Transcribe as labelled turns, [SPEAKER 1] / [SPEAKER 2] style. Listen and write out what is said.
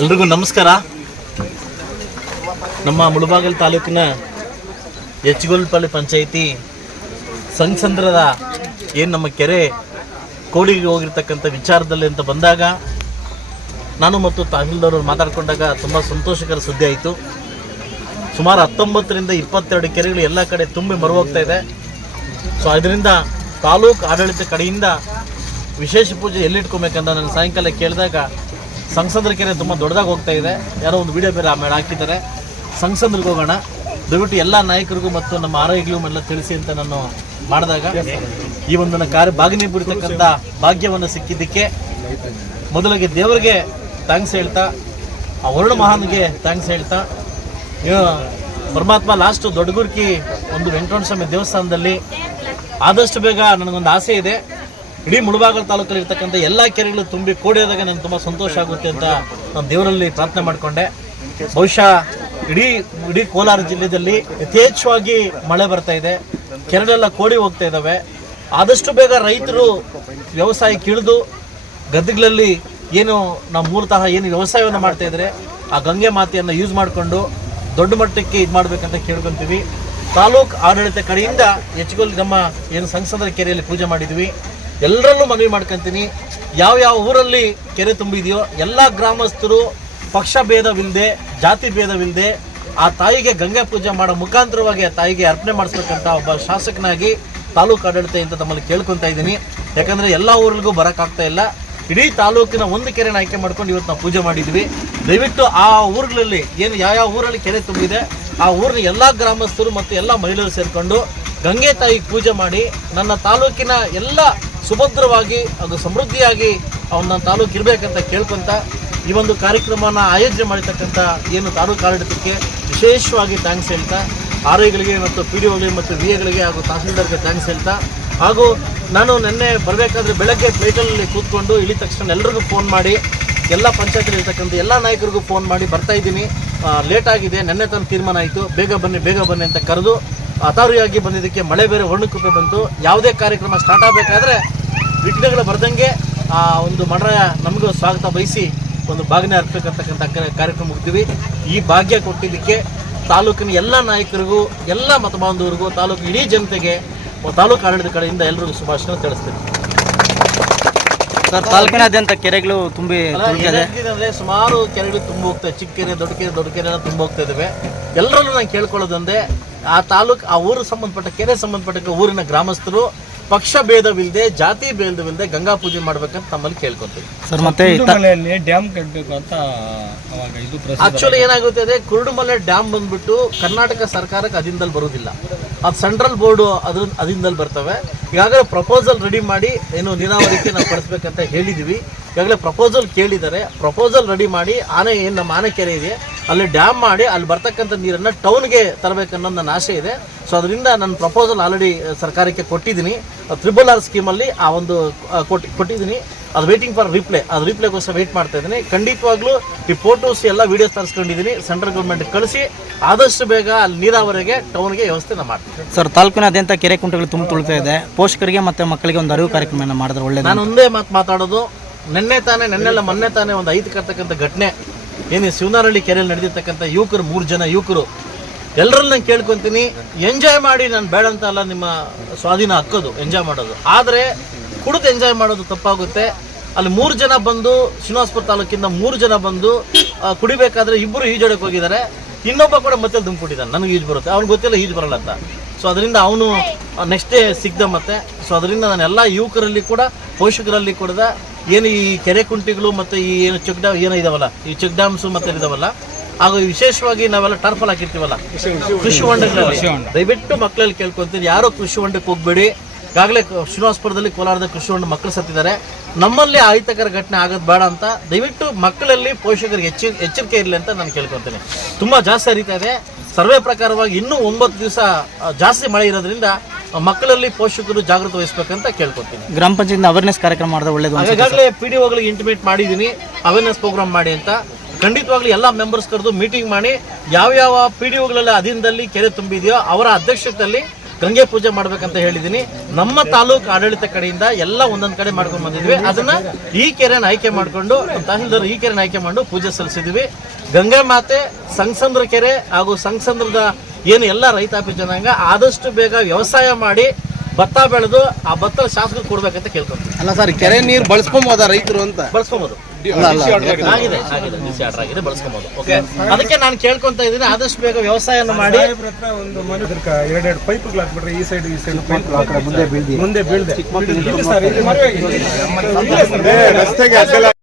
[SPEAKER 1] ಎಲ್ರಿಗೂ ನಮಸ್ಕಾರ. ನಮ್ಮ ಮುಳಬಾಗಿಲ್ ತಾಲೂಕಿನ ಎಚ್ಗೋಲ್ಪಳ್ಳಿ ಪಂಚಾಯಿತಿ ಸಂಘಸಂದ್ರದ ಏನು ನಮ್ಮ ಕೆರೆ ಕೋಳಿಗೆ ಹೋಗಿರ್ತಕ್ಕಂಥ ವಿಚಾರದಲ್ಲಿ ಅಂತ ಬಂದಾಗ ನಾನು ಮತ್ತು ತಹಸೀಲ್ದಾರರು ಮಾತಾಡ್ಕೊಂಡಾಗ ತುಂಬ ಸಂತೋಷಕರ ಸುದ್ದಿ ಆಯಿತು. ಸುಮಾರು ಹತ್ತೊಂಬತ್ತರಿಂದ ಇಪ್ಪತ್ತೆರಡು ಕೆರೆಗಳು ಎಲ್ಲ ಕಡೆ ತುಂಬಿ ಮರುವಾಗ್ತಾ ಇದೆ. ಸೊ ಅದರಿಂದ ತಾಲೂಕು ಆಡಳಿತ ಕಡೆಯಿಂದ ವಿಶೇಷ ಪೂಜೆ ಎಲ್ಲಿಟ್ಕೊಬೇಕಂತ ನಾನು ಸಾಯಂಕಾಲ ಕೇಳಿದಾಗ ಸಂಸಂದ್ರ ಕೆರೆ ತುಂಬ ದೊಡ್ಡದಾಗಿ ಹೋಗ್ತಾ ಇದೆ. ಯಾರೋ ಒಂದು ವಿಡಿಯೋ ಬೇರೆ ಆಮೇಲೆ ಹಾಕಿದ್ದಾರೆ. ಸಂಸದರಿಗೆ ಹೋಗೋಣ. ದಯವಿಟ್ಟು ಎಲ್ಲ ನಾಯಕರಿಗೂ ಮತ್ತು ನಮ್ಮ ಆರೋಗ್ಯಗಳು ಎಲ್ಲ ತಿಳಿಸಿ ಅಂತ ನಾನು ಮಾಡಿದಾಗ ಈ ಒಂದು ನನ್ನ ಕಾರ್ಯ ಭಾಗನಿ ಬಿಡ್ತಕ್ಕಂಥ ಭಾಗ್ಯವನ್ನು ಸಿಕ್ಕಿದ್ದಕ್ಕೆ ಮೊದಲಿಗೆ ದೇವರಿಗೆ ಥ್ಯಾಂಕ್ಸ್ ಹೇಳ್ತಾ ಆ ವರುಣ ಮಹಾನ್ಗೆ ಥ್ಯಾಂಕ್ಸ್ ಹೇಳ್ತಾ ಪರಮಾತ್ಮ ಲಾಸ್ಟು ದೊಡ್ಡಗುರ್ಕಿ ಒಂದು ವೆಂಕಟರಮಣ ಸ್ವಾಮಿ ದೇವಸ್ಥಾನದಲ್ಲಿ ಆದಷ್ಟು ಬೇಗ ನನಗೊಂದು ಆಸೆ ಇದೆ. ಇಡೀ ಮುಳಬಾಗಲ ತಾಲೂಕಲ್ಲಿ ಇರ್ತಕ್ಕಂಥ ಎಲ್ಲ ಕೆರೆಗಳು ತುಂಬಿ ಕೋಡಿಯೋದಾಗ ನನಗೆ ತುಂಬ ಸಂತೋಷ ಆಗುತ್ತೆ ಅಂತ ನಾನು ದೇವರಲ್ಲಿ ಪ್ರಾರ್ಥನೆ ಮಾಡಿಕೊಂಡೆ. ಬಹುಶಃ ಇಡೀ ಇಡೀ ಕೋಲಾರ ಜಿಲ್ಲೆಯಲ್ಲಿ ಯಥೇಚ್ಛವಾಗಿ ಮಳೆ ಬರ್ತಾ ಇದೆ. ಕೆರೆಗಳೆಲ್ಲ ಕೋಡಿ ಹೋಗ್ತಾ ಇದ್ದಾವೆ ಆದಷ್ಟು ಬೇಗ ರೈತರು ವ್ಯವಸಾಯಕ್ಕೆ ಇಳಿದು ಗದ್ದೆಗಳಲ್ಲಿ ಏನು ನಾವು ಮೂಲತಃ ಏನು ವ್ಯವಸಾಯವನ್ನು ಮಾಡ್ತಾ ಇದ್ದರೆ ಆ ಗಂಗೆ ಮಾತೆಯನ್ನು ಯೂಸ್ ಮಾಡಿಕೊಂಡು ದೊಡ್ಡ ಮಟ್ಟಕ್ಕೆ ಇದು ಮಾಡಬೇಕಂತ ಕೇಳ್ಕೊತೀವಿ. ತಾಲೂಕು ಆಡಳಿತ ಕಡೆಯಿಂದ ಹೆಚ್ಚುಗಲ್ ನಮ್ಮ ಏನು ಸಂಸದರ ಕೆರೆಯಲ್ಲಿ ಪೂಜೆ ಮಾಡಿದ್ವಿ. ಎಲ್ಲರಲ್ಲೂ ಮನವಿ ಮಾಡ್ಕೊತೀನಿ. ಯಾವ ಯಾವ ಊರಲ್ಲಿ ಕೆರೆ ತುಂಬಿದೆಯೋ ಎಲ್ಲ ಗ್ರಾಮಸ್ಥರು ಪಕ್ಷ ಭೇದವಿಲ್ಲದೆ, ಜಾತಿ ಭೇದವಿಲ್ಲದೆ ಆ ತಾಯಿಗೆ ಗಂಗೆ ಪೂಜೆ ಮಾಡೋ ಮುಖಾಂತರವಾಗಿ ಆ ತಾಯಿಗೆ ಅರ್ಪಣೆ ಮಾಡಿಸ್ಬೇಕಂತ ಒಬ್ಬ ಶಾಸಕನಾಗಿ ತಾಲೂಕು ಆಡಳಿತ ಅಂತ ತಮ್ಮಲ್ಲಿ ಕೇಳ್ಕೊತಾ ಇದ್ದೀನಿ. ಯಾಕಂದರೆ ಎಲ್ಲ ಊರಿಗೂ ಬರೋಕ್ಕಾಗ್ತಾ ಇಲ್ಲ. ಇಡೀ ತಾಲೂಕಿನ ಒಂದು ಕೆರೆನ ಆಯ್ಕೆ ಮಾಡ್ಕೊಂಡು ಇವತ್ತು ನಾವು ಪೂಜೆ ಮಾಡಿದ್ವಿ. ದಯವಿಟ್ಟು ಆ ಊರುಗಳಲ್ಲಿ ಏನು ಯಾವ ಯಾವ ಊರಲ್ಲಿ ಕೆರೆ ತುಂಬಿದೆ, ಆ ಊರಿನ ಎಲ್ಲ ಗ್ರಾಮಸ್ಥರು ಮತ್ತು ಎಲ್ಲ ಮಹಿಳೆಯರು ಸೇರಿಕೊಂಡು ಗಂಗೆ ತಾಯಿಗೆ ಪೂಜೆ ಮಾಡಿ ನನ್ನ ತಾಲೂಕಿನ ಎಲ್ಲ ಸುಭದ್ರವಾಗಿ ಅದು ಸಮೃದ್ಧಿಯಾಗಿ ಅವನ ತಾಲೂಕು ಇರಬೇಕಂತ ಕೇಳ್ಕೊಂತ ಈ ಒಂದು ಕಾರ್ಯಕ್ರಮನ ಆಯೋಜನೆ ಮಾಡಿರ್ತಕ್ಕಂಥ ಏನು ತಾಲೂಕು ಆಡಳಿತಕ್ಕೆ ವಿಶೇಷವಾಗಿ ಥ್ಯಾಂಕ್ಸ್ ಹೇಳ್ತಾ ಆರ್ ಐಗಳಿಗೆ ಮತ್ತು ಪಿ ಡಿ ಒಗಳಿಗೆ ಮತ್ತು ವಿ ಎಗಳಿಗೆ ಹಾಗೂ ತಹಸೀಲ್ದಾರ್ಗೆ ಥ್ಯಾಂಕ್ಸ್ ಹೇಳ್ತಾ, ಹಾಗೂ ನಾನು ನಿನ್ನೆ ಬರಬೇಕಾದ್ರೆ ಬೆಳಗ್ಗೆ ಫ್ಲೈಟಲ್ಲಿ ಕೂತ್ಕೊಂಡು ಇಳಿದ ತಕ್ಷಣ ಎಲ್ಲರಿಗೂ ಫೋನ್ ಮಾಡಿ, ಎಲ್ಲ ಪಂಚಾಯತಲ್ಲಿ ಇರ್ತಕ್ಕಂಥ ಎಲ್ಲ ನಾಯಕರಿಗೂ ಫೋನ್ ಮಾಡಿ ಬರ್ತಾ ಇದ್ದೀನಿ. ಲೇಟ್ ಆಗಿದೆ, ನೆನ್ನೆ ತನ್ನ ತೀರ್ಮಾನ ಆಯಿತು. ಬೇಗ ಬನ್ನಿ ಬೇಗ ಬನ್ನಿ ಅಂತ ಕರೆದು ಅತಾರಿಯಾಗಿ ಬಂದಿದ್ದಕ್ಕೆ ಮಳೆ ಬೇರೆ ಒಣಕುಪ್ಪೆ ಬಂತು. ಯಾವುದೇ ಕಾರ್ಯಕ್ರಮ ಸ್ಟಾರ್ಟ್ ಆಗಬೇಕಾದ್ರೆ ವಿಘ್ನಗಳು ಬರ್ದಂಗೆ ಆ ಒಂದು ಮಡರಾಯ ನಮಗೂ ಸ್ವಾಗತ ಬಯಸಿ ಒಂದು ಭಾಗನೆ ಅರ್ಪಬೇಕಂತಕ್ಕಂಥ ಕ- ಕಾರ್ಯಕ್ರಮ ಮುಗಿದ್ವಿ. ಈ ಭಾಗ್ಯ ಕೊಟ್ಟಿದ್ದಕ್ಕೆ ತಾಲೂಕಿನ ಎಲ್ಲ ನಾಯಕರಿಗೂ ಎಲ್ಲ ಮತ ಬಾಂಧವರಿಗೂ ತಾಲೂಕು ಇಡೀ ಜನತೆಗೆ ತಾಲೂಕು ಆಡಳಿತ ಕಡೆಯಿಂದ ಎಲ್ಲರಿಗೂ ಶುಭಾಶಯ ತಿಳಿಸ್ತೀನಿ.
[SPEAKER 2] ಸರ್ ತಾಲೂಕಿನಾದ್ಯಂತ ಕೆರೆಗಳು ತುಂಬಿ
[SPEAKER 1] ಅಂದರೆ ಅಂದ್ರೆ ಸುಮಾರು ಕೆರೆಗಳು ತುಂಬ ಹೋಗ್ತವೆ. ಚಿಕ್ಕ ಕೆರೆ ದೊಡ್ಡ ಕೆರೆ ದೊಡ್ಡ ಕೆರೆ ಎಲ್ಲ ತುಂಬ ಹೋಗ್ತಾ ಇದ್ದಾವೆ ಎಲ್ಲರಲ್ಲೂ ನಾನು ಕೇಳ್ಕೊಳ್ಳೋದಂದ್ರೆ ಆ ತಾಲೂಕು ಆ ಊರು ಸಂಬಂಧಪಟ್ಟ ಕೆರೆ ಸಂಬಂಧಪಟ್ಟ ಊರಿನ ಗ್ರಾಮಸ್ಥರು ಪಕ್ಷ ಭೇದವಿಲ್ಲದೆ ಜಾತಿ ಭೇದವಿಲ್ಲದೆ ಗಂಗಾ ಪೂಜೆ ಮಾಡ್ಬೇಕಂತ ತಮ್ಮಲ್ಲಿ ಕೇಳ್ಕೊತೀವಿ.
[SPEAKER 2] ಸರ್ ಮತ್ತೆ
[SPEAKER 3] ಡ್ಯಾಮ್ ಕಟ್ಟಬೇಕು ಅಂತ ಅವಾಗ ಇದು ಪ್ರಶ್ನೆ
[SPEAKER 1] ಆಕ್ಚುಲಿ ಏನಾಗುತ್ತೆ ಅಂದ್ರೆ ಕುರುಡುಮಲೆ ಡ್ಯಾಮ್ ಬಂದ್ಬಿಟ್ಟು ಕರ್ನಾಟಕ ಸರ್ಕಾರಕ್ಕೆ ಅದಿಂದಲ್ಲಿ ಬರುವುದಿಲ್ಲ ಅದು ಸೆಂಟ್ರಲ್ ಬೋರ್ಡ್ ಅದ್ರ ಅದಿಂದಲ್ಲಿ ಬರ್ತವೆ. ಈಗಾಗಲೇ ಪ್ರಪೋಸಲ್ ರೆಡಿ ಮಾಡಿ ಏನು ನೀರಾವರಿಗೆ ನಾವು ಕಳಿಸ್ಬೇಕಂತ ಹೇಳಿದ್ವಿ. ಈಗಾಗಲೇ ಪ್ರಪೋಸಲ್ ಕೇಳಿದ್ದಾರೆ. ಪ್ರಪೋಸಲ್ ರೆಡಿ ಮಾಡಿ ಆನೆ ಏನು ನಮ್ಮ ಆನೆ ಕೆರೆ ಇದೆ ಅಲ್ಲಿ ಡ್ಯಾಮ್ ಮಾಡಿ ಅಲ್ಲಿ ಬರ್ತಕ್ಕಂಥ ನೀರನ್ನು ಟೌನ್ಗೆ ತರಬೇಕನ್ನೋ ನನ್ನ ಆಸೆ ಇದೆ. ಸೊ ಅದರಿಂದ ನನ್ನ ಪ್ರಪೋಸಲ್ ಆಲ್ರೆಡಿ ಸರ್ಕಾರಕ್ಕೆ ಕೊಟ್ಟಿದ್ದೀನಿ. ತ್ರಿಬಲ್ ಆರ್ ಸ್ಕೀಮಲ್ಲಿ ಆ ಒಂದು ಕೊಟ್ಟು ಕೊಟ್ಟಿದ್ದೀನಿ. ಅದು ವೇಟಿಂಗ್ ಫಾರ್ ರಿಪ್ಲೈ ಅದು ರಿಪ್ಲೈಗೋಸ್ಕರ ವೇಟ್ ಮಾಡ್ತಾ ಇದ್ದೀನಿ. ಖಂಡಿತವಾಗ್ಲೂ ಈ ಫೋಟೋಸ್ ಎಲ್ಲ ವಿಡಿಯೋಸ್ ತರಿಸ್ಕೊಂಡಿದ್ದೀನಿ. ಸೆಂಟ್ರಲ್ ಗೌರ್ಮೆಂಟ್ ಕಳಿಸಿ. ಆದಷ್ಟು ಬೇಗ ಅಲ್ಲಿ ನೀರಾವರಿಗೆ ಟೌನ್ಗೆ ವ್ಯವಸ್ಥೆ ನಾವು ಮಾಡ್ತೀನಿ.
[SPEAKER 2] ಸರ್ ತಾಲೂಕಿನಾದ್ಯಂತ ಕೆರೆ ಕುಂಟೆಗಳು ತುಂಬ ತುಳಿತಾ ಇದೆ. ಪೋಷಕರಿಗೆ ಮತ್ತೆ ಮಕ್ಕಳಿಗೆ ಒಂದು ಅರಿವು ಕಾರ್ಯಕ್ರಮ ಮಾಡಿದ್ರೆ ಒಳ್ಳೆ
[SPEAKER 1] ನಾನು ಒಂದೇ ಮಾತು ಮಾತಾಡೋದು. ನಿನ್ನೆ ತಾನೇ ನೆನ್ನೆಲ್ಲ ಮೊನ್ನೆ ತಾನೇ ಒಂದು ಐದು ಕರ್ತಕ್ಕಂಥ ಘಟನೆ. ಏನು ಶಿವನಹಳ್ಳಿ ಕೆರೆಯಲ್ಲಿ ನಡೆದಿರ್ತಕ್ಕಂಥ ಯುವಕರು ಮೂರು ಜನ ಯುವಕರು. ಎಲ್ಲರನ್ನ ನಾನು ಕೇಳ್ಕೊತೀನಿ ಎಂಜಾಯ್ ಮಾಡಿ, ನಾನು ಬೇಡ ಅಂತ ಅಲ್ಲ ನಿಮ್ಮ ಸ್ವಾಧೀನ ಹಾಕೋದು ಎಂಜಾಯ್ ಮಾಡೋದು. ಆದರೆ, ಕುಡಿದು ಎಂಜಾಯ್ ಮಾಡೋದು ತಪ್ಪಾಗುತ್ತೆ. ಅಲ್ಲಿ ಮೂರು ಜನ ಬಂದು, ಶ್ರೀನಿವಾಸಪುರ ತಾಲೂಕಿಂದ ಮೂರು ಜನ ಬಂದು ಕುಡಿಬೇಕಾದ್ರೆ ಇಬ್ಬರು ಈಜೋಡಕ್ಕೆ ಹೋಗಿದ್ದಾರೆ. ಇನ್ನೊಬ್ಬ ಕೂಡ ಮತ್ತೆ ದುಂಬಿಟ್ಟಿದ್ದಾನೆ ನನಗೆ ಈಜು ಬರುತ್ತೆ. ಅವ್ನಿಗೆ ಗೊತ್ತಿಲ್ಲ ಈಜು ಬರಲ್ಲ ಅಂತ. ಸೊ ಅದರಿಂದ ಅವನು ನೆಕ್ಸ್ಟ್ ಡೇ ಸಿಗ್ದ ಮತ್ತೆ. ಸೊ ಅದರಿಂದ ನಾನು ಎಲ್ಲ ಯುವಕರಲ್ಲಿ ಕೂಡ, ಪೋಷಕರಲ್ಲಿ ಕೂಡ ಏನು ಈ ಕೆರೆ ಕುಂಟಿಗಳು ಮತ್ತು ಈ ಏನು ಚೆಕ್ ಡ್ಯಾಮ್ ಏನೋ ಇದಾವಲ್ಲ, ಈ ಚೆಕ್ ಡ್ಯಾಮ್ಸು ಮತ್ತೆ ಇದಾವಲ್ಲ ಹಾಗೂ ವಿಶೇಷವಾಗಿ ನಾವೆಲ್ಲ ಟರ್ಫಲ್ ಹಾಕಿರ್ತೀವಲ್ಲ ಕೃಷಿ ಹೊಂಡಗಳಲ್ಲಿ. ದಯವಿಟ್ಟು ಮಕ್ಕಳಲ್ಲಿ ಕೇಳ್ಕೊಂತೀನಿ ಯಾರೋ ಕೃಷಿ ಹೊಂಡಕ್ಕೆ ಹೋಗ್ಬೇಡಿ. ಈಗಾಗಲೇ ಶ್ರೀನಿವಾಸಪುರದಲ್ಲಿ ಕೋಲಾರದ ಕೃಷಿ ಹೊಂಡ ಮಕ್ಕಳು ಸತ್ತಿದ್ದಾರೆ. ನಮ್ಮಲ್ಲಿ ಅಹಿತಕರ ಘಟನೆ ಆಗೋದು ಬೇಡ ಅಂತ ದಯವಿಟ್ಟು ಮಕ್ಕಳಲ್ಲಿ ಪೋಷಕರಿಗೆ ಹೆಚ್ಚಿನ ಎಚ್ಚರಿಕೆ ಇರಲಿ ಅಂತ ನಾನು ಕೇಳ್ಕೊತೀನಿ ತುಂಬ ಜಾಸ್ತಿ ಹರಿತಾ ಇದೆ. ಸರ್ವೆ ಪ್ರಕಾರವಾಗಿ ಇನ್ನೂ ಒಂಬತ್ತು ದಿವಸ ಜಾಸ್ತಿ ಮಳೆ ಇರೋದ್ರಿಂದ ಮಕ್ಕಳಲ್ಲಿ ಪೋಷಕರು ಜಾಗೃತ ವಹಿಸ್ಬೇಕಂತ ಕೇಳ್ಕೊತೀನಿ
[SPEAKER 2] ಗ್ರಾಮ ಪಂಚಾಯತ್ ಅವೇರ್ನೆಸ್ ಕಾರ್ಯಕ್ರಮ ಮಾಡಿದ್ರೆ ಒಳ್ಳೆಯದು
[SPEAKER 1] ಈಗಾಗಲೇ ಪಿ ಡಿ ಒಗಳಿಗೆ ಇಂಟಿಮೇಟ್ ಮಾಡಿದ್ದೀನಿ. ಅವೇರ್ನೆಸ್ ಪ್ರೋಗ್ರಾಮ್ ಮಾಡಿ ಅಂತ. ಖಂಡಿತವಾಗ್ಲೂ ಎಲ್ಲ ಮೆಂಬರ್ಸ್ ಕರೆದು ಮೀಟಿಂಗ್ ಮಾಡಿ ಯಾವ್ಯಾವ ಪಿ ಡಿ ಒಗಳಲ್ಲಿ ಅಧೀನದಲ್ಲಿ ಕೆರೆ ತುಂಬಿದೆಯೋ ಅವರ ಅಧ್ಯಕ್ಷತೆಯಲ್ಲಿ ಗಂಗೆ ಪೂಜೆ ಮಾಡ್ಬೇಕಂತ ಹೇಳಿದ್ದೀನಿ. ನಮ್ಮ ತಾಲೂಕು ಆಡಳಿತ ಕಡೆಯಿಂದ ಎಲ್ಲ ಒಂದೊಂದು ಕಡೆ ಮಾಡ್ಕೊಂಡು ಬಂದಿದ್ವಿ. ಅದನ್ನ ಈ ಕೆರೆನ ಆಯ್ಕೆ ಮಾಡಿಕೊಂಡು ತಹಸೀಲ್ದಾರ್ ಈ ಕೆರೆನ ಆಯ್ಕೆ ಮಾಡಿ ಪೂಜೆ ಸಲ್ಲಿಸಿದ್ವಿ. ಗಂಗೆ ಮಾತೆ ಸಂಗಸಂದ್ರ ಕೆರೆ ಹಾಗೂ ಸಂಗಸಂದ್ರದ ಏನು ಎಲ್ಲ ರೈತಾಪಿ ಜನಾಂಗ ಆದಷ್ಟು ಬೇಗ ವ್ಯವಸಾಯ ಮಾಡಿ ಭತ್ತ ಬೆಳೆದು ಆ ಭತ್ತ ಶಾಸಕರು ಕೊಡ್ಬೇಕಂತ ಕೇಳ್ಕೊಂತೀವಿ
[SPEAKER 4] ಅಲ್ಲ ಸರ್ ಕೆರೆ ನೀರು ಬಳಸ್ಕೊಂಬೋದ ರೈತರು ಅಂತ?
[SPEAKER 1] ಬಳಸ್ಕೊಬೋದು. ಆಗಿದೆ. ಆಗಿದೆ ಡಿಸಿ ಆರ್ಡರ್ ಆಗಿದೆ ಬಳಸ್ಕೊಬೋದು. ಓಕೆ ಅದಕ್ಕೆ ನಾನು ಕೇಳ್ಕೊಂತ ಇದ್ದೀನಿ ಆದಷ್ಟು ಬೇಗ ವ್ಯವಸಾಯನ ಮಾಡಿ.
[SPEAKER 5] ಒಂದು ಮನೆ ಎರಡೆರಡು ಪೈಪ್ ಹಾಕ್ಬಿಟ್ರೆ ಈ ಸೈಡ್ ಈ ಸೈಡ್ ಪೈಪ್ ಮುಂದೆ ಬೀಳ್ದೆ. ಮುಂದೆ ಬೀಳ್ದೆ.